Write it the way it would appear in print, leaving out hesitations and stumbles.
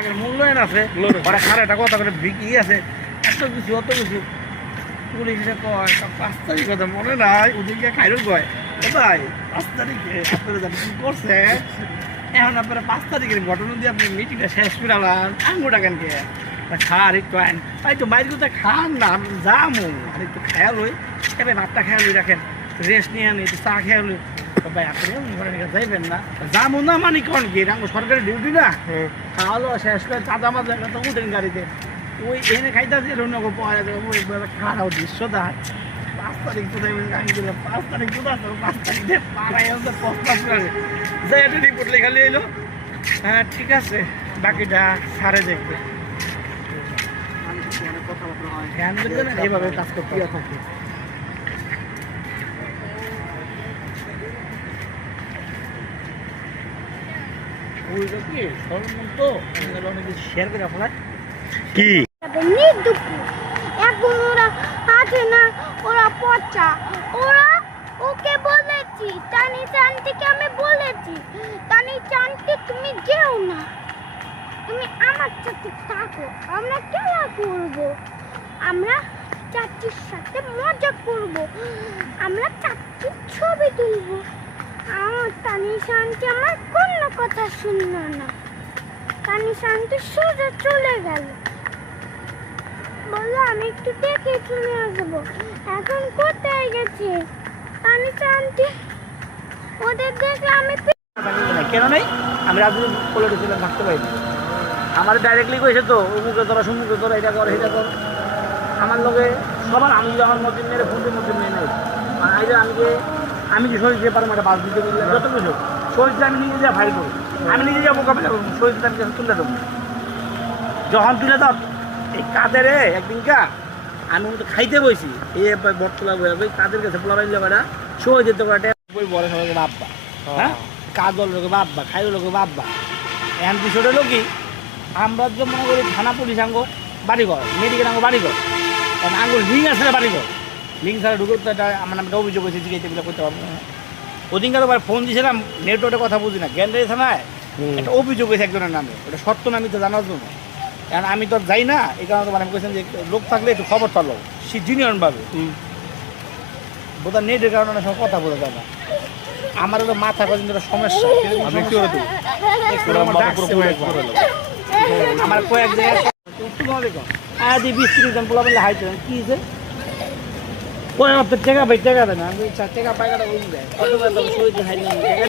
টাকার মূল্যায়ন আছে, ওরা খারাটা কথা করে বিক্রি আছে, এত কিছু অত কিছু। পুলিশ এসে কয় 5 তারিখ কথা মনে নাই, ওদিকে খাইরুল কয় কোথায় 5 তারিখে আপনারা জানেন কি করছে। এখন আপনারা 5 তারিখের ঘটনা দিয়ে আপনি মিটিংটা শেষ করে আলাম, আঙুটা কেন কে খার একটু আইন একটু বাইরে কোথায় খান না, আমি যামো আর একটু খেয়াল হই, এবার ভাতটা খেয়াল হই রাখেন, রেস্ট নিয়ে আনি, একটু চা খেয়াল হই। ভাই আপনি ঘরে যাইবেন না, যাবো না মানে কোন কি সরকারি ডিউটি না, খাওয়ালো শেষ করে চাঁদা মাঝে তো উঠেন গাড়িতে, ওই এনে খাইতেছে খারাপ দৃশ্য তার। 5 তারিখ কোথায় আমি দিলাম, 5 তারিখ কোথায় 5 তারিখে পাড়ায় যাই একটা রিপোর্ট লেখা নিয়ে এলো। হ্যাঁ ঠিক আছে, বাকিটা সারে দেখবে। এইভাবে কাজ করতে থাকে। শেয়ার করে আপনার কি এখন ওরা আছে না, ওরা পচা, ওরা ওকে বলেছি টানি চানটিকে, আমি বলেছি টানি চানটি তুমি যেও না, তুমি আমার সাথে থাকো, আমরা খেলা করব, আমরা চাচির সাথে মজা করব, আমরা চাচির ছবি তুলব। আমার টানি শান্তি আমার কোনো কথা শুনলো না, টানি শান্তি সোজা চলে গেল, বললো আমি একটু দেখে চলে আসবো। এখন কোথায় গেছে টানি শান্তি? ওদের দেখলে আমি কেন নেই, আমি রাজু পোলের ছিলাম থাকতে পারি, আমার ডাইরেক্টলি কইছে তো অমুকে তোরা সম্মুখে তোরা এটা কর এটা কর, আমার লোকে সবার আমি আমার মধ্যে মেরে ফোনের মধ্যে মেয়ে নেই, আমি যে শরীর দিয়ে পারবো একটা বাস দিতে বললে যত কিছু শরীরটা আমি নিজে যা ফাইল করি, আমি নিজে যাবো মোকাবিলা করবো, শরীরটা আমি তুলে দেবো। যখন তুলে দাও এই কাদের একদিনকা আমি তো খাইতে বইছি, এই বটতলা বই কাদের কাছে পোলা বাইলে বেড়া সই দিতে পারে বই বলে সবাইকে বাব্বা, হ্যাঁ কাজল লোকে বাব্বা, খাইল লোকে বাব্বা। এখন বিষয়টা হলো কি, আমরা তো মনে করি থানা পুলিশ আঙ্গ বাড়িঘর, মেডিকেল আঙ্গ বাড়িঘর, কারণ আঙ্গুল লিঙ্ক আছে বাড়িঘর, লিঙ্ক ছাড়া ঢুকতে আমার নামটা অভিযোগ হয়েছে, জিজ্ঞাসা এগুলো করতে পারবো না। ওদিনকে তো ফোন দিয়েছিলাম, নেটওয়ার্কে কথা বুঝি না, গ্যান্ডারি থানায় একটা অভিযোগ হয়েছে একজনের নামে, ওটা সত্য না আমি তো জানার জন্য, কারণ আমি তো যাই না, এই কারণে তো মানে আমি বলছেন যে লোক থাকলে একটু খবর চালো সে জিনিয়নভাবে, বোধহয় নেটের কারণে অনেক সময় কথা বলে যায় না। আমার তো মাথা পর্যন্ত সমস্যা, আমার কয়েক জায়গায় আজ 20-30 জন পোলা বললে হাইতে কি যে কয়েক টেকা পাই টেকা দেয় না, আমি টেকা পাইকাটা বলুন দেয়